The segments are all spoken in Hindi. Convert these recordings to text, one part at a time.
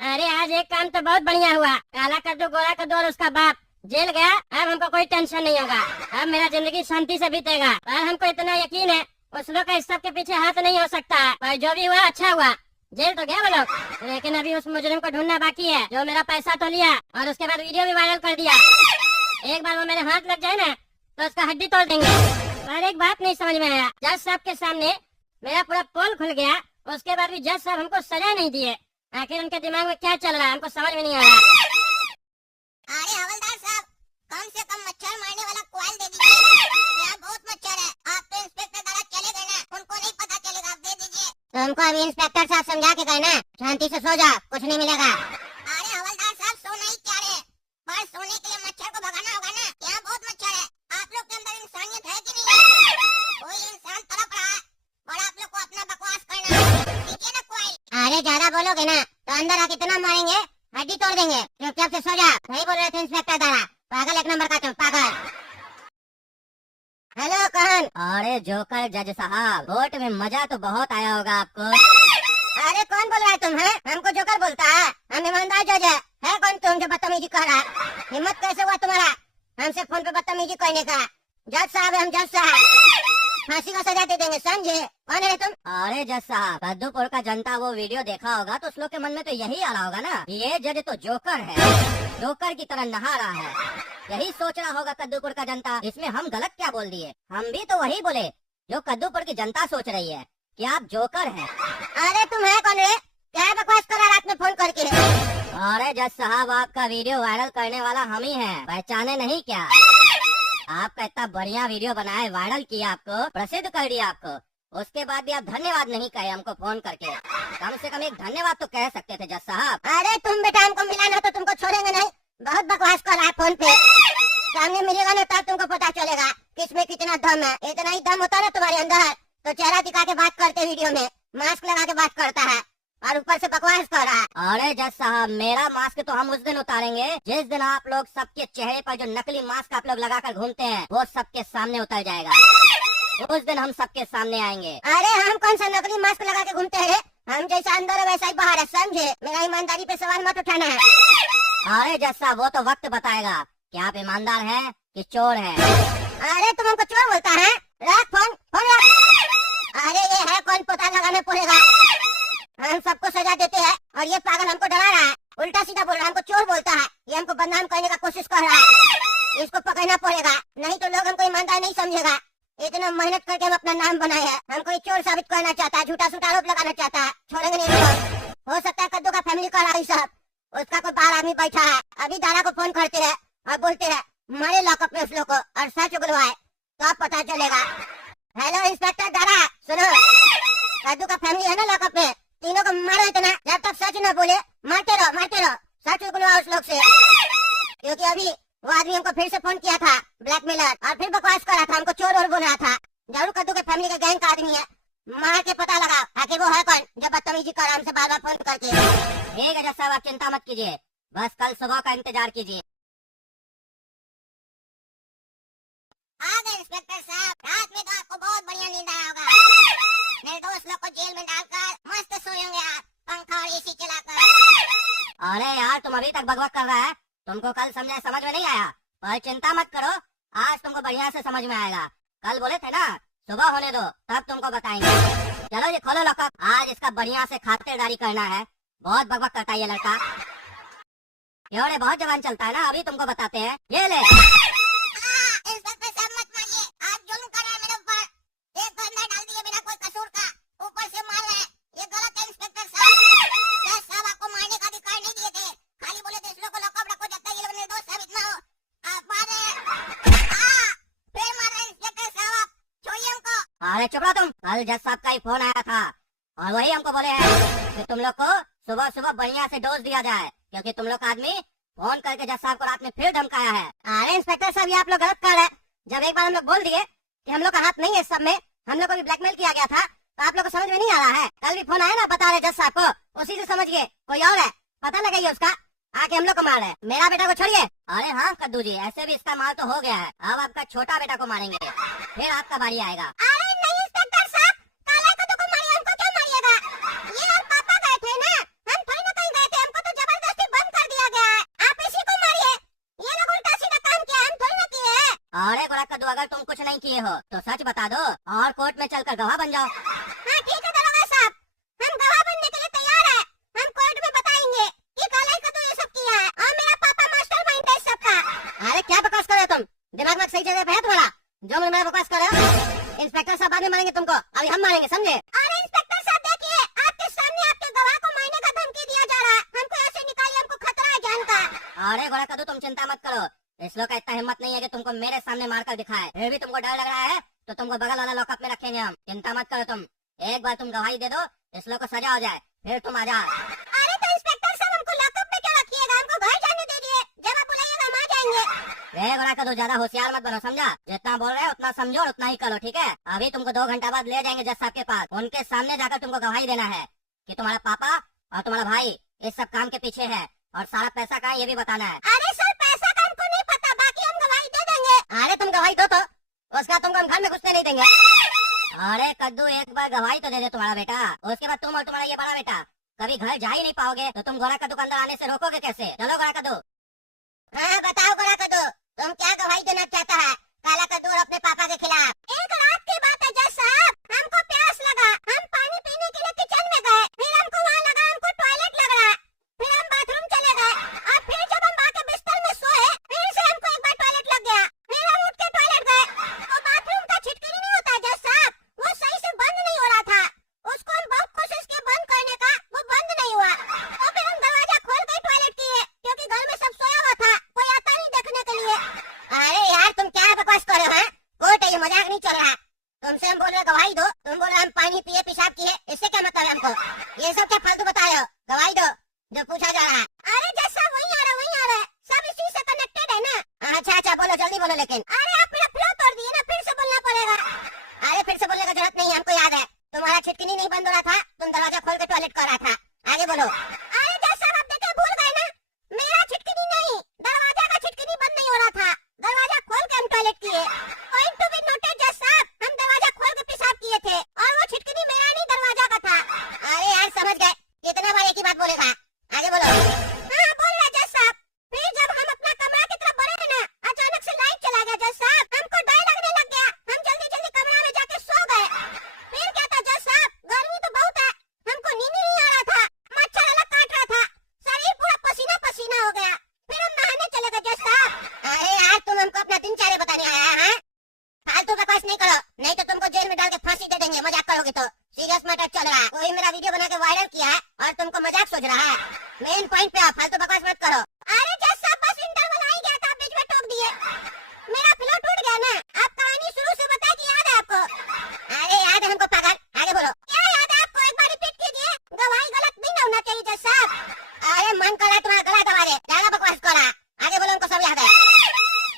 अरे आज एक काम तो बहुत बढ़िया हुआ। काला कद्दू गोरा कद्दू और उसका बाप जेल गया। अब हमको कोई टेंशन नहीं होगा। अब मेरा जिंदगी शांति से बीतेगा। पर हमको इतना यकीन है उस लोग का इस सब के पीछे हाथ नहीं हो सकता। पर जो भी हुआ अच्छा हुआ। जेल तो गया वो लोग, लेकिन अभी उस मुजरिम को ढूंढना बाकी है जो मेरा पैसा तो लिया और उसके बाद वीडियो भी वायरल कर दिया। एक बार वो मेरे हाथ लग जाए ना तो उसका हड्डी तोड़ देंगे। पर एक बात नहीं समझ में आया, जज साहब के सामने मेरा पूरा पोल खुल गया, उसके बाद भी जज साहब हमको सजा नहीं दिए। आखिर उनके दिमाग में क्या चल रहा है हमको समझ में नहीं आ रहा। अरे हवलदार साहब, कम से कम मच्छर मारने वाला कॉइल दे दीजिए। यहाँ बहुत मच्छर है। आप तो इंस्पेक्टर द्वारा चले गए ना, उनको नहीं पता चलेगा, आप दे दीजिए। तो हमको अभी इंस्पेक्टर साहब समझा के गए ना, शांति से सो जा, कुछ नहीं मिलेगा। अरे हवलदार साहब, सो नहीं क्या रहे, पर सोने के लिए मच्छर को भगाना होगा ना। यहाँ बहुत मच्छर है। आप लोग के अंदर इंसानियत है कि नहीं? कोई इंसान तड़प रहा है और आप लोग को अपना बकवास करना है। दीजिए ना कॉइल। अरे ज्यादा बोलोगे ना तो अंदर आके इतना मारेंगे, हड्डी तोड़ देंगे। चुपचाप से सो जा। नहीं बोल रहे थे इंस्पेक्टर दादा, पागल एक नंबर का तुम, पागल। हेलो कौन? अरे जोकर जज साहब, कोर्ट में मजा तो बहुत आया होगा आपको। अरे कौन बोल रहा है तुम? है हमको जोकर बोलता है? हम ईमानदार जज है कौन तुम जो बदतमीजी कर रहा है? हिम्मत कैसे हुआ तुम्हारा हमसे फोन पे बदतमीजी करने का? जज साहब हम जज साहब, फांसी का सजा दे देंगे, समझे? कौन है तुम? अरे जज साहब, कद्दूपुर का जनता वो वीडियो देखा होगा तो उस लोग के मन में तो यही आ रहा होगा ना, ये जज तो जोकर है, जोकर की तरह नहा रहा है। यही सोच रहा होगा कद्दूपुर का जनता, इसमें हम गलत क्या बोल दिए? हम भी तो वही बोले जो कद्दूपुर की जनता सोच रही है कि आप जोकर हैं। अरे तुम है कौन रे? क्या बकवास कर रहा रात में फोन करके? अरे जज साहब, आपका वीडियो वायरल करने वाला हम ही हैं, पहचाने नहीं क्या? आपका इतना बढ़िया वीडियो बनाए, वायरल किया, आपको प्रसिद्ध कर दिया आपको, उसके बाद भी आप धन्यवाद नहीं कहे हमको फोन करके। कम से कम एक धन्यवाद तो कह सकते थे जज साहब। अरे तुम बेटा हमको मिला ना तो तुमको छोड़ेंगे नहीं। बहुत बकवास कर रहा है फोन पे। सामने मिलेगा ना तब तुमको पता चलेगा किसमें कितना दम है। इतना ही दम होता है ना तुम्हारे अंदर तो चेहरा दिखा के बात करते वीडियो में, मास्क लगा के बात करता है और ऊपर से बकवास कर रहा है। अरे जज साहब, मेरा मास्क तो हम उस दिन उतारेंगे जिस दिन आप लोग सबके चेहरे पर जो नकली मास्क आप लोग लगा कर घूमते हैं वो सबके सामने उतर जाएगा। उस दिन हम सबके सामने आएंगे। अरे हम कौन सा नकली मास्क लगा के घूमते हैं? हम जैसा अंदर है वैसा ही बाहर है, समझे? मेरा ईमानदारी पे सवाल मत उठाना है। अरे जज साहब, वो तो वक्त बताएगा कि आप ईमानदार हैं कि चोर हैं। अरे तुम हमको चोर बोलता है? रख फोन, फोन रख। अरे ये है कौन, पता लगाना पड़ेगा। हम सबको सजा देते हैं और ये पागल हमको डरा रहा है, उल्टा सीधा बोल रहा है, हमको चोर बोलता है। ये हमको बदनाम करने का कोशिश कर रहा है। इसको पकड़ना पड़ेगा, नहीं तो लोग हमको ईमानदार नहीं समझेगा। इतना मेहनत करके हम अपना नाम बनाए हैं, हमको ये चोर साबित करना चाहता है, झूठा सूठा आरोप लगाना चाहता है। छोड़ेंगे नहीं इसको। हो सकता है कद्दू का फैमिली कर रहा है सब, उसका कोई बाहर आदमी बैठा है। अभी दादा को फोन करते रहे और बोलते रहे मारे लॉकअप में उस लोग को और सच उगलवाए तो अब पता चलेगा। हेलो इंस्पेक्टर दादा सुनो, कद्दू का फैमिली है ना लॉकअप में, तीनों को मारो इतना जब तक सच न बोले, मारते रहो, सच उगलवाओ उस लोग से। क्योंकि अभी वो आदमी हमको फिर से फोन किया था, ब्लैकमेलर, और फिर बकवास कर रहा था, हमको चोर और बोल रहा था। जरूर कद्दू के फैमिली का गैंग का आदमी है, मार के पता लगा आखिर वो है कौन जो बदतमीजी कर हमसे बार बार फोन करके। ठीक है जज साहब, आप चिंता मत कीजिए, बस कल सुबह का इंतजार कीजिए। आ गए इंस्पेक्टर साहब, रात में तो आपको बहुत बढ़िया नींद आया होगा। निर्दोष लोग को जेल में डालकर मस्त सोएंगे आप, पंखा और एसी चलाकर। अरे यार, तुम अभी तक बकवास कर रहा है, तुमको कल समझा समझ में नहीं आया, पर चिंता मत करो, आज तुमको बढ़िया से समझ में आएगा। कल बोले थे ना सुबह होने दो तब तुमको बताएंगे। चलो ये खोलो लॉकअप, आज इसका बढ़िया से खातिरदारी करना है। बहुत बकवास करता है ये लड़का, ये बहुत जवान चलता है ना, अभी तुमको बताते हैं। ये ले। इंस्पेक्टर साहब मत मारिए, आप जुल्म कर रहे हैं मेरे ऊपर। एक बंदा डाल दिए बिना कोई कसूर का, ऊपर से मार रहे हैं, ये गलत है इंस्पेक्टर साहब। जज साहब आपको मारने का अधिकार नहीं दिए थे, खाली बोले थे इस लोग को लॉकअप रखो जब तक ये लोग निर्दोष साबित ना हो। आप मार रहे हैं, फिर मार रहे हैं इंस्पेक्टर साहब, आप छोड़िए हमको। अरे चुप रहो तुम, कल जज साहब का ही फोन आया था और वही हमको बोले हैं कि तुम लोग को सुबह सुबह बढ़िया से डोज दिया जाए, क्योंकि तुम लोग का आदमी फोन करके जज साहब को रात में फिर धमकाया है। अरे इंस्पेक्टर साहब, ये आप लोग गलत कर रहे हैं। जब एक बार हम लोग बोल दिए कि हम लोग का हाथ नहीं है सब में, हम लोग को भी ब्लैकमेल किया गया था, तो आप लोग को समझ में नहीं आ रहा है। कल भी फोन आया ना बता रहे जज साहब को, उसी से समझ गए कोई और है, पता लगाइए उसका, आके हम लोग को मार रहे। मेरा बेटा को छोड़िए। अरे हाँ कद्दू जी, ऐसे भी इसका माल तो हो गया है, अब आपका छोटा बेटा को मारेंगे, फिर आपका बारी आएगा। अरे नहीं इंस्पेक्टर साहब, काला कद्दू को मारिए, हमको क्यों मारिएगा? ये और पापा गए थे ना, हम थोड़ी ना कहीं गए थे, हमको तो अगर तुम कुछ नहीं किए हो तो सच बता दो और कोर्ट में चलकर गवाह बन जाओ। हाँ ठीक है दरोगा साहब, हम गवाह बनने के लिए तैयार है। हम कोर्ट में बताएंगे कि काला कद्दू ये सब किया है और मेरा पापा मास्टरमाइंड है इस सब का। अरे क्या बकवास कर रहे हो तुम? दिमाग में सही जगह पे है तुम्हारा? जो मुझे बकवास कर रहे हो? इंस्पेक्टर साहब बाद में मारेंगे तुमको, अभी हम मारेंगे, समझे? अरे इंस्पेक्टर साहब देखिए, आपके सामने आपके गवाह को मारने का धमकी दिया जा रहा है। हमको ऐसे निकालिए, हमको खतरा है जान का। अरे गोरा कद्दू तुम चिंता मत करो, इस लोग का इतना हिम्मत नहीं है कि तुमको मेरे सामने मारकर दिखाए। फिर भी तुमको डर लग रहा है तो तुमको बगल वाला लॉकअप में रखेंगे हम। चिंता मत करो तुम, एक बार तुम गवाही दे दो, इस लोग को सजा हो जाए, फिर तुम आजाद। अरे तो इंस्पेक्टर साहब हमको लॉकअप में क्या रखिएगा? हमको घर जाने दीजिए, जब आप बुलाइएगा हम आ जाएंगे। गोरा कद्दू ज्यादा होशियार मत बनो, समझा? जितना बोल रहे हो उतना समझो और उतना ही करो, ठीक है? अभी तुमको 2 घंटा बाद ले जाएंगे जज साहब के पास। उनके सामने जाकर तुमको गवाही देना है कि तुम्हारा पापा और तुम्हारा भाई इस सब काम के पीछे है और सारा पैसा कहाँ ये भी बताना है। अरे सर पैसा का हमको नहीं पता, बाकी हम गवाही दे देंगे। अरे तुम गवाही दो तो उसका तुमको हम घर में घुसने नहीं देंगे। अरे कद्दू एक बार गवाही तो दे दे तुम्हारा बेटा, उसके बाद तुम और तुम्हारा ये बड़ा बेटा कभी घर जा ही नहीं पाओगे तो तुम गोरा कद्दू के अंदर आने से रोकोगे कैसे? चलो गोरा कद्दू। हाँ बताओ गोरा कद्दू, तुम क्या गवाही देना चाहता है काला कद्दू और अपने पापा के खिलाफ? एक रात की बात है जज साहब, हमको प्यास लगा, हम पानी पीने के लिए किचन में गए, फिर हमको वहाँ लगा हमको टॉयलेट लग रहा है, फिर हम बाथरूम चले गए और फिर जब हम आके बिस्तर में सोए फिर से हमको एक बार टॉयलेट लग गया, फिर हम उठ के टॉयलेट गए। वो बाथरूम का छिटकनी नहीं होता जज साहब, वो सही से बंद नहीं हो रहा था, उसको हम बहुत कोशिश किए बंद करने का, वो बंद नहीं हुआ। तो फिर हम दरवाजा खोल के टॉयलेट किए क्योंकि घर में सब सोया हुआ था, कोई आता नहीं देखने के लिए। अरे यार तुम क्या बकवास कर रहे हो? कोर्ट है, ये मजाक नहीं चल रहा। तुमसे हम बोल रहे गवाही दो, तुम बोल रहे हम पानी पिए पेशाब किए, इससे क्या मतलब है हमको? ये सब क्या फालतू बता रहे हो? गवाही दो जो पूछा जा रहा है। अरे जैसा वही आ रहा है, सब इसी से कनेक्टेड है ना। अच्छा बोलो, जल्दी बोलो। लेकिन अरे आप मेरा फ्लो तोड़ दिए ना, फिर से बोलना पड़ेगा। अरे फिर से बोलने का जरूरत नहीं है, हमको याद है तुम्हारा छिटकनी नहीं बंद हो रहा था, तुम दरवाजा खोल के टॉयलेट कर रहा था। आगे बोलो। अरे जैसा आप देखे भूल गए ना, मेरा छिटकनी नहीं, दरवाजा का छिटकनी बंद नहीं हो रहा था, दरवाजा खोल के हम टॉयलेट किए। पॉइंट टू बी नोटेड जज साहब, हम दरवाजा खोल के पेशाब किए थे और वो छिटकनी मेरा नहीं दरवाजा का था। अरे यार समझ गए, कितना बार एक ही बात बोलेगा? आगे बोलो। हाँ बोल रहा जज साहब, फिर जब हम अपना कमरा की तरफ बढ़े ना, अचानक से लाइट चला गया जज साहब, हमको डर लगने लग गया, हम जल्दी जल्दी कमरा में जाके सो गए। फिर क्या था जज साहब, गर्मी तो बहुत है, हमको नींद नहीं आ रहा था, मच्छर अलग काट रहा था, शरीर पूरा पसीना पसीना हो गया, फिर हम नहाने चले गए जज साहब। अरे यार तुम हमको अपना दिनचर्या बताने आया है? फालतू बकवास नहीं करो, नहीं तो तुमको जेल में डाल के फांसी दे देंगे। मजाक करोगे तो सीरियस मैटर चल रहा है, कोई मेरा वीडियो बना के वायरल किया है और तुमको मजाक सोच रहा है। मेन पॉइंट पे आओ, फालतू बकवास मत करो। अरे जज साहब बस इंटरवल आ ही गया था, आप बीच में टोक दिए, मेरा फ्लो टूट गया ना। आप कहानी शुरू से बताए कि याद है आपको? अरे याद है हमको पागल, आगे बोलो। क्या याद है आपको? एक बार रिपीट कीजिए, गवाही गलत नहीं ना होना चाहिए जज साहब। अरे मन कर रहा है तुम्हारा गला दबा दे, ज्यादा बकवास कर रहा। आगे बोलो, हमको सब याद है।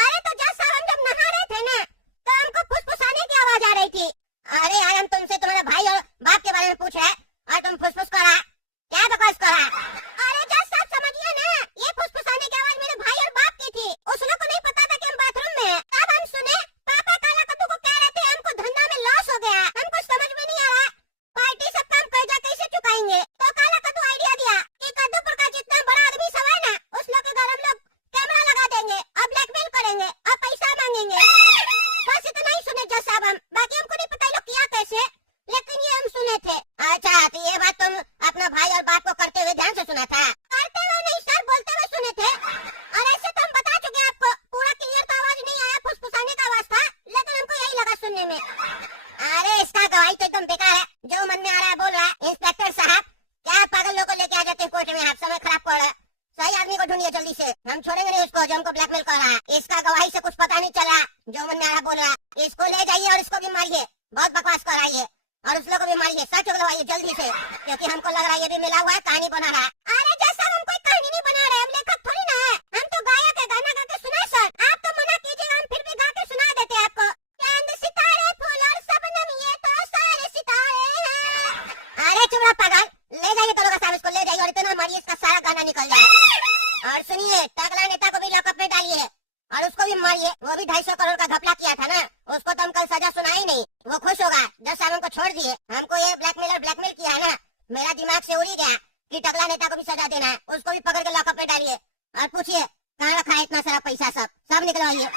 अरे तो जज साहब हम जब नहा रहे थे ना तो हमको फुसफुसाने की आवाज आ रही थी। अरे यार हम तुमसे तुम्हारे भाई और बाप के बारे में पूछ रहे और तुम फुसफुस कर रहा, क्या बकवास कर रहा? अरे जज साहब समझिए ना, ये फुसफुसाने की आवाज मेरे भाई और बाप की थी, उस लोग को नहीं पता था कि हम बाथरूम में हैं। तब हम सुने पापा काला कद्दू को कह रहे थे हमको धंधा में लॉस हो गया, हमको समझ में नहीं आ रहा पार्टी सब काम कर्जा कैसे चुकाएंगे। तो काला कद्दू आइडिया दिया कि कद्दूपुर का जितना बड़ा आदमी सब है ना, उस लोग के घर हम लोग कैमरा लगा देंगे और ब्लैकमेल करेंगे और पैसा मांगेंगे। बस इतना ही सुने जज साहब हम, बाकी हमको नहीं पता ये लोग किया कैसे, लेकिन ये हम सुने थे। अच्छा तो ये बात तुम अपना भाई और बाप को करते हुए ध्यान से सुना था? करते हुए नहीं सर, बोलते हुए सुने थे। और ऐसे तो हम बता चुके आपको, पूरा क्लियर तो आवाज नहीं आया, फुसफुसाने का आवाज था, लेकिन हमको यही लगा सुनने में। अरे इसका गवाही तो एकदम बेकार है, जो मन में आ रहा है बोल रहा है। इंस्पेक्टर साहब क्या पागल लोग को लेके आ जाते हैं कोर्ट में, आप समय खराब कर रहा है। सही आदमी को ढूंढिए जल्दी से, हम छोड़ेंगे नहीं उसको जो हमको ब्लैकमेल कर रहा है। इसका गवाही से कुछ पता नहीं चला, जो मन में आ रहा बोल रहा है। इसको ले जाइए और इसको भी मारिए, बहुत बकवास कर रहा है और उस लोग को भी मारिए, सच उगलवाइए जल्दी से, क्योंकि हमको लग रहा है ये भी मिला हुआ है, कहानी बना रहा है। अरे जैसा हम कोई कहानी नहीं बना रहे, हम लेखक थोड़ी ना है, हम तो गायक है, गाना गा के सुना सर। आप तो मना कीजिएगा, हम फिर भी गा के सुना देते हैं आपको। चांद सितारे फूल और सबनम ये तो सारे सितारे हैं। अरे चुप रहो पागल, ले जाइए दरोगा साहब, इसको ले जाइए और इतना मारिए इसका सारा गाना निकल जाए। और सुनिए टकला नेता को भी लॉकअप में डालिए और उसको भी मारिए, वो भी 250 करोड़ का घपला किया था ना, उसको तो हम कल सजा सुनाई नहीं, वो खुश होगा। जज साहब हमको छोड़ दिए, हमको ये ब्लैकमेल किया है ना, मेरा दिमाग से उड़ी गया कि टकला नेता को भी सजा देना है, उसको भी पकड़ के लॉकअप में डालिए और पूछिए कहाँ रखा है इतना सारा पैसा, सब निकलवाइए।